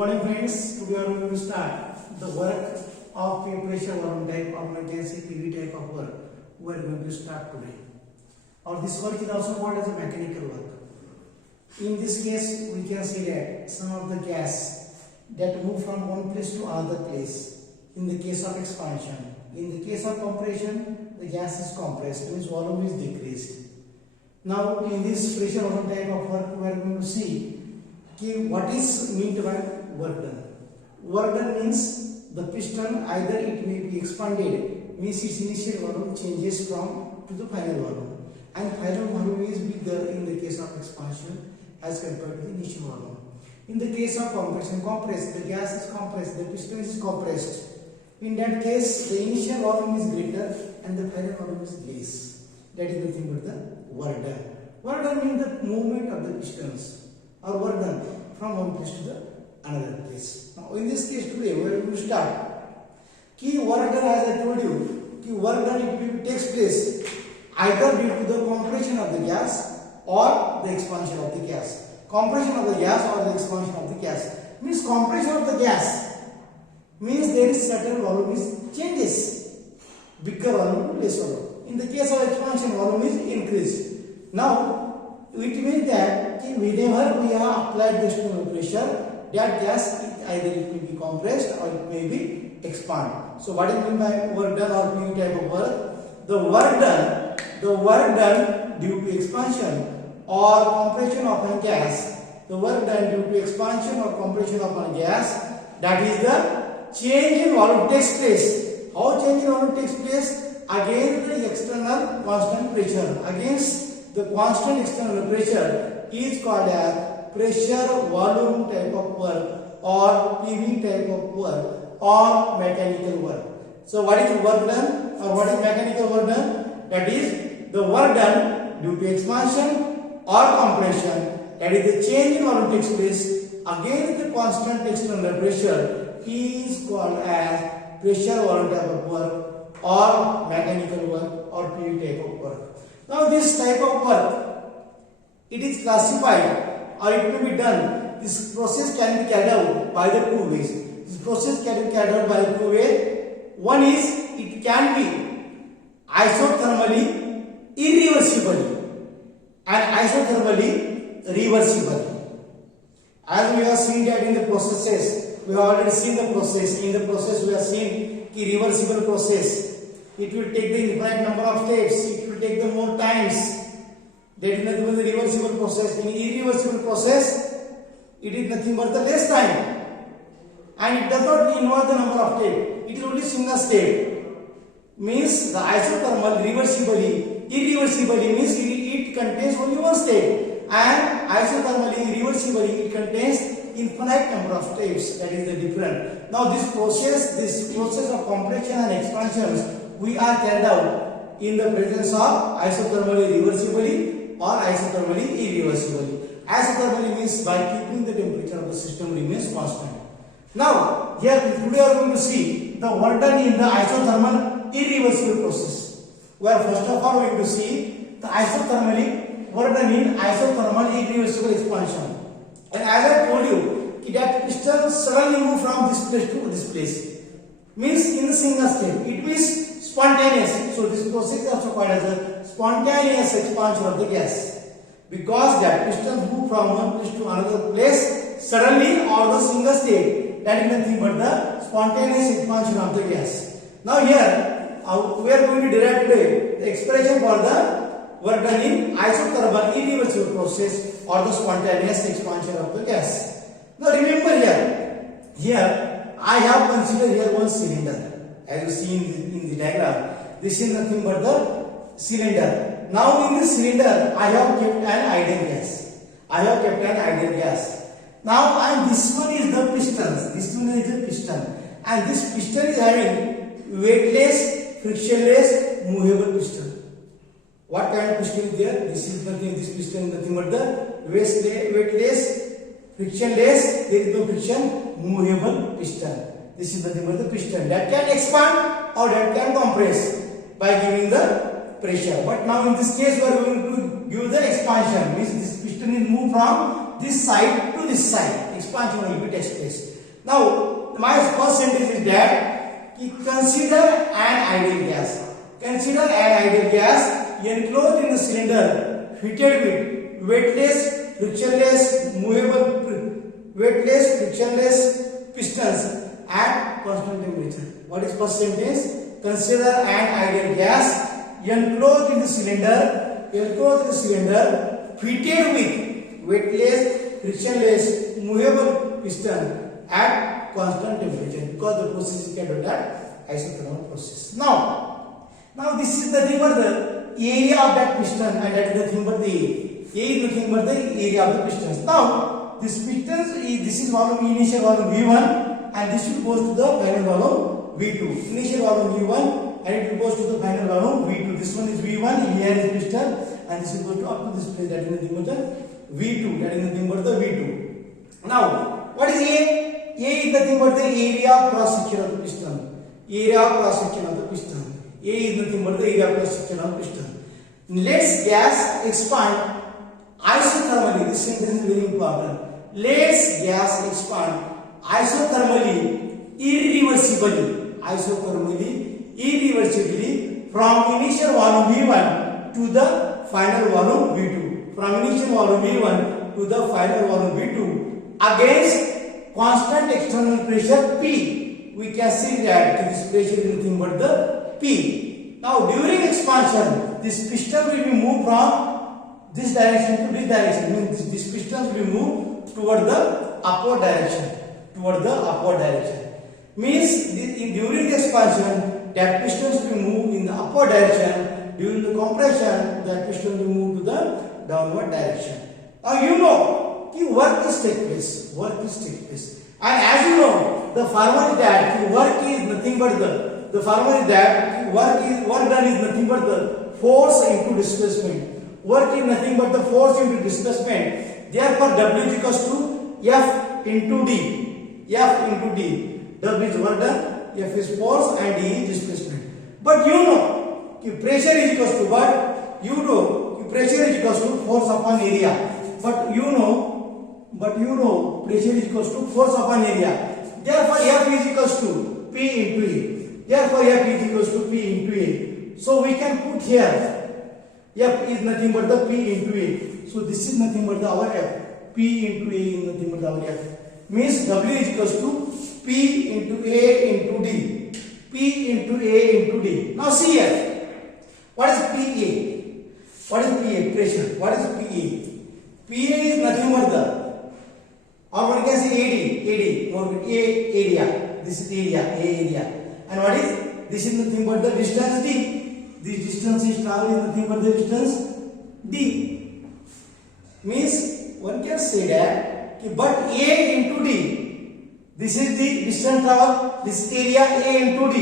morning friends. Today we are going to start the work of pressure volume type or we can say PV type of work. We are going to start today. Or this work is also called as a mechanical work. In this case, we can see that some of the gas that move from one place to another place. In the case of expansion, in the case of compression, the gas is compressed, means volume is decreased. Now, in this pressure volume type of work, we are going to see what is meant by work done. Work done means the piston either it may be expanded, means its initial volume changes from to the final volume, and final volume is bigger in the case of expansion as compared to the initial volume. In the case of compression, the gas is compressed, the piston is compressed. In that case, the initial volume is greater and the final volume is less. That is nothing but the work done. Work done means the movement of the pistons, or work done from one place to the another place. Now, in this case today, we are going to start. Key work done, as I told you, key work done it takes place either due to the compression of the gas or the expansion of the gas. Compression of the gas or the expansion of the gas means compression of the gas means there is certain volume is changes, bigger volume to less volume. In the case of expansion, volume is increased. Now, it means that whenever we have applied the external pressure, that gas either it may be compressed or it may be expand. So, what is meant by work done or PV type of work? The work done due to expansion or compression of a gas, the work done due to expansion or compression of a gas, that is the change in volume takes place. How change in volume takes place? Against the external constant pressure. Against the constant external pressure is called as pressure volume type of work or PV type of work or mechanical work. So what is work done or what is mechanical work done? That is the work done due to expansion or compression, that is the change in volume takes place against the constant external pressure is called as pressure volume type of work or mechanical work or PV type of work. Now this type of work, it is classified or it may be done. This process can be carried out by the two ways. This process can be carried out by the two ways. One is it can be isothermally irreversibly and isothermally reversibly. As we have seen that in the processes, we have already seen the process. In the process we have seen irreversible process. It will take the infinite number of steps. It will take the more times. That is nothing but the reversible process. In irreversible process, it is nothing but the less time, and it does not involve the number of steps. It is only single step. Means the isothermal irreversibly means it contains only one step, and isothermally irreversibly it contains infinite number of steps. That is the difference. Now this process of compression and expansions we are carried out in the presence of isothermally reversibly or isothermally irreversibly. Isothermally means by keeping the temperature of the system remains constant. Now here today we are going to see the work done in the isothermal irreversible process. Where first of all we are going to see the isothermally work done in isothermal irreversible expansion. And as I told you that piston suddenly move from this place to this place, means in the single step. It means spontaneous. So this process is also called as a spontaneous expansion of the gas, because that pistons move from one place to another place suddenly or the single step. That is nothing but the spontaneous expansion of the gas. Now here we are going to derive today the expression for the work done in isothermal irreversible process or the spontaneous expansion of the gas. Now remember here I have considered here one cylinder. As you see in the diagram, this is nothing but the cylinder. Now in this cylinder I have kept an ideal gas. Now and this one is the piston. This one is the piston, and this piston is having weightless, frictionless, movable piston. What kind of piston is there? This piston is nothing but the weightless, frictionless, there is no friction, movable piston. This is nothing but the piston that can expand or that can compress by giving the pressure. But now in this case we are going to give the expansion, means this piston is moved from this side to this side. expansion will be takes place. Now my first sentence is that consider an ideal gas. Consider an ideal gas enclosed in a cylinder fitted with weightless, frictionless pistons at constant temperature. What is first sentence? Consider an ideal gas enclosed in the cylinder fitted with weightless, frictionless, movable piston at constant temperature, because the process is carried out at isothermal process. Now this is nothing but the area of that piston, and that is nothing but the A is nothing but the area of the pistons. Now this pistons is, this is volume, initial volume V1, and this will goes to the final volume V2. Initial volume V1 and it will goes to the final volume V2. This one is V1, here is piston, and this will go to up to this place, that is nothing but the V2. That is nothing but the V2. Now what is A? A is nothing but the area of cross section of the piston. Area of cross section of the piston. A is nothing but the area of cross section of the piston. Let's gas expand isothermally. This sentence is very important. Let's gas expand isothermally, irreversibly from initial volume V1 to the final volume V2. From initial volume V1 to the final volume V2 against constant external pressure P. We can see that this pressure is nothing but the P. Now during expansion, this piston will be moved from this direction to this direction. Means this piston will be moved toward the upward direction. Means during the expansion, that piston will be moved in the upward direction. During the compression, that piston will move to the downward direction. Now you know work is take place. And as you know, the formula is that work is nothing but the formula is that work done is nothing but the force into displacement. Work is nothing but the force into displacement. Therefore, W is equals to F into D. W is work done, F is force, and D is displacement. But you know, pressure is equals to what? You know, pressure is equals to force upon area. But you know, pressure is equals to force upon area. Therefore, F is equals to P into A. So we can put here F is nothing but the P into A. So this is nothing but our F. P into A is nothing but our F. Means W is equals to P into A into D. Now see here. What is PA? Pressure. What is PA? PA is nothing but the, or one can say AD, area. This is area. And what is? This is nothing but the distance D. This distance is travel is nothing but the distance D. Means one can say that, but A into D. This is the distance travel. This area A into D.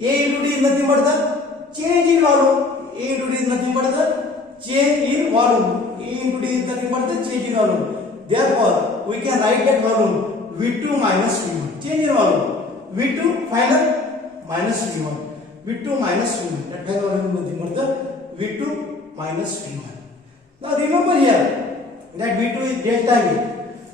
A into D is nothing but the change in volume. A into D is nothing but the change in volume. A into D is nothing but the change in volume. Therefore, we can write that volume V2 minus V1. Change in volume. V2 final minus V1. V2 minus V1. That final volume is nothing but the V2 minus V1. Now remember here that V2 is delta V.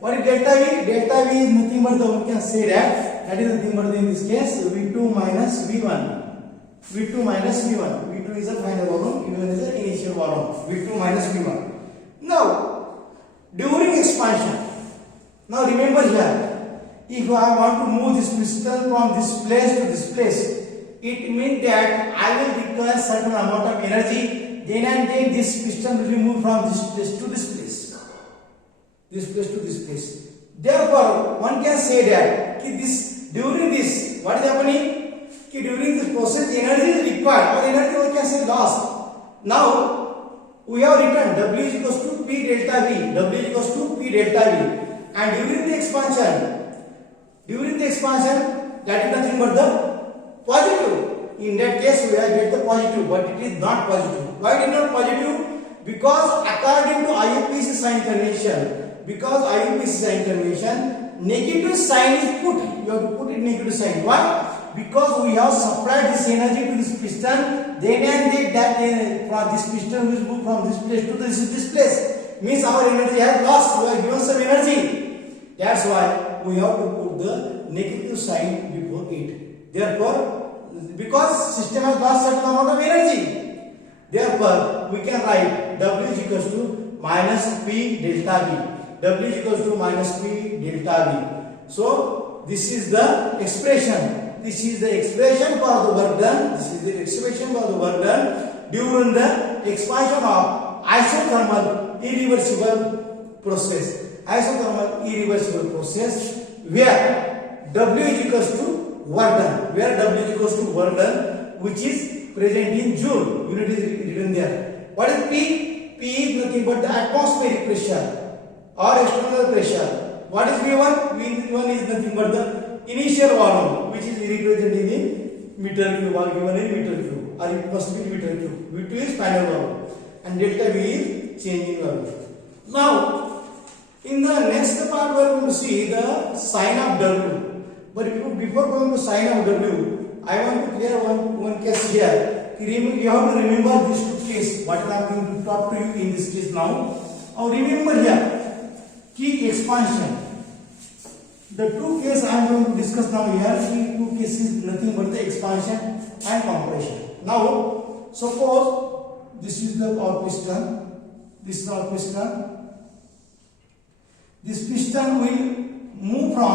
What is delta V? Delta V is nothing but the, one can say that is nothing but the, in this case V2 minus V1. V2 is a final volume, V1 is an initial volume. V2 minus V1. Now, during expansion, now remember here, if I want to move this piston from this place to this place, it means that I will require certain amount of energy. Then and then this piston will be moved from this place to this place. Therefore, one can say that during this, what is happening? During this process, energy is required, or energy one can say lost. Now, we have written W is equals to P delta V. And during the expansion, that is nothing but the positive. In that case, we have get the positive, but it is not positive. Why it is not positive? Because according to IUPAC sign convention, negative sign is put. You have to put it negative sign. Why? Because we have supplied this energy to this piston, then and then that this piston will move from this place to this place. Means our energy has lost. We have given some energy. That's why we have to put the negative sign before it. Therefore, because system has lost certain amount of energy, therefore we can write W is equals to minus P delta V. W is equals to minus P delta V. So this is the expression. This is the expression for the work done. This is the expression for the work done during the expansion of isothermal irreversible process. Isothermal irreversible process where W is equals to work done. Where W is equals to work done, which is present in Joule. Unit is written there. What is P? P is nothing but the atmospheric pressure or external pressure. What is V1? V1 is nothing but the initial volume, which is represented in meter cube or given in meter cube, or it must be meter cube. V2 is final volume and delta V is change in volume. Now, in the next part we are going to see the sign of W. But before going to sign of W, I want to clear one case here. You have to remember these two cases. What I am going to talk to you in this case now. Now remember here, key expansion. The two cases I am going to discuss now here. Key two cases nothing but the expansion and compression. Now suppose this is the our piston. This is our piston. This piston will move from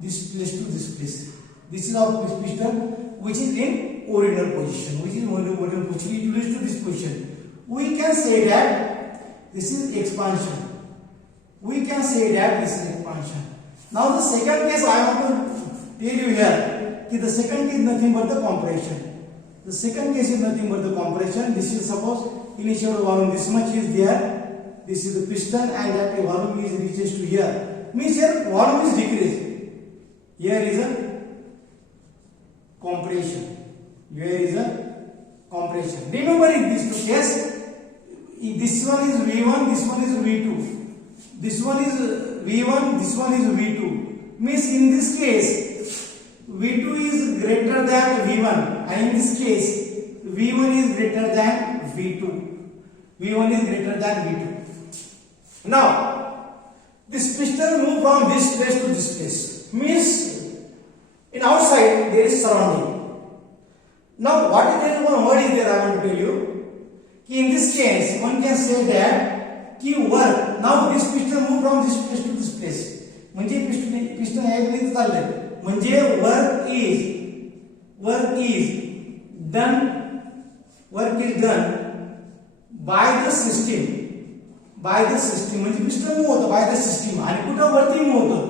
this place to this place. This is our piston which is in original position. It will reach to this position. We can say that this is expansion. We can say that this is expansion. Now the second case I want to tell you here. The second case is nothing but the compression. The second case is nothing but the compression. This is suppose initial volume this much is there. This is the piston and that volume is reaches to here. Means here volume is decreased. Here is a compression. Here is a compression. Remember in these two cases, this one is V1, this one is V2. This one is V1, this one is V2. Means in this case, V2 is greater than V1 and in this case, V1 is greater than V2. V1 is greater than V2. Now, this piston move from this place to this place. Means in outside there is surrounding. Now, what is there? One word is there I want to tell you. In this case, one can say that work. Now this piston move from this place to this place. म्हणजे piston ह्या चालले. म्हणजे work is done by the system. By the system म्हणजे piston move होतो by the system आणि कुठं वरती move होतो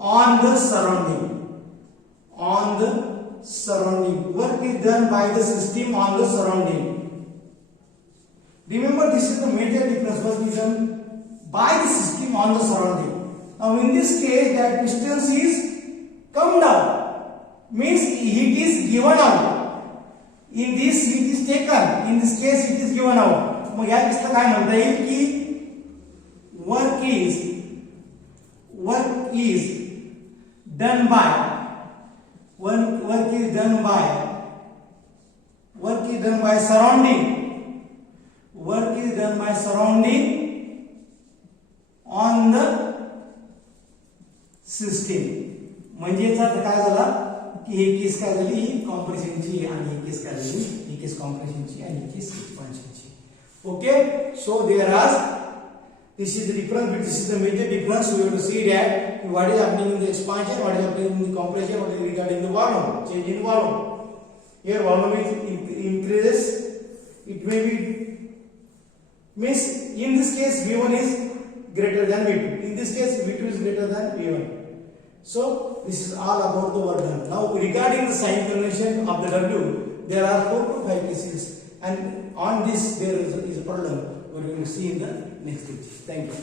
on the surrounding. On the surrounding. Work is done by the system on the surrounding. Remember, this is the major difference. Work is done by the system on the surrounding. Now, in this case, that distance is come down. Means heat is given out. In this, heat is taken. In this case, it is given out. मग या केसला काय म्हणता येईल की work is done by surrounding. Work is done by surrounding on the system. म्हणजे याचा अर्थ काय झाला की ही केस काय झाली ही कॉम्प्रेशनची आणि ही केस काय झाली ही केस कॉम्प्रेशनची आणि ही केस एक्सपान्शनची. Okay, so there are this is the difference, but this is the major difference. We have to see that what is happening in the expansion, what is happening in the compression, what is regarding the volume, change in volume. Here volume is increases. It may be means in this case V1 is greater than V2. In this case V2 is greater than V1. So this is all about the work done. Now regarding the sign convention of the W, there are 4 to 5 cases, and on this there is a problem. We are going to see in the next stage. Thank you.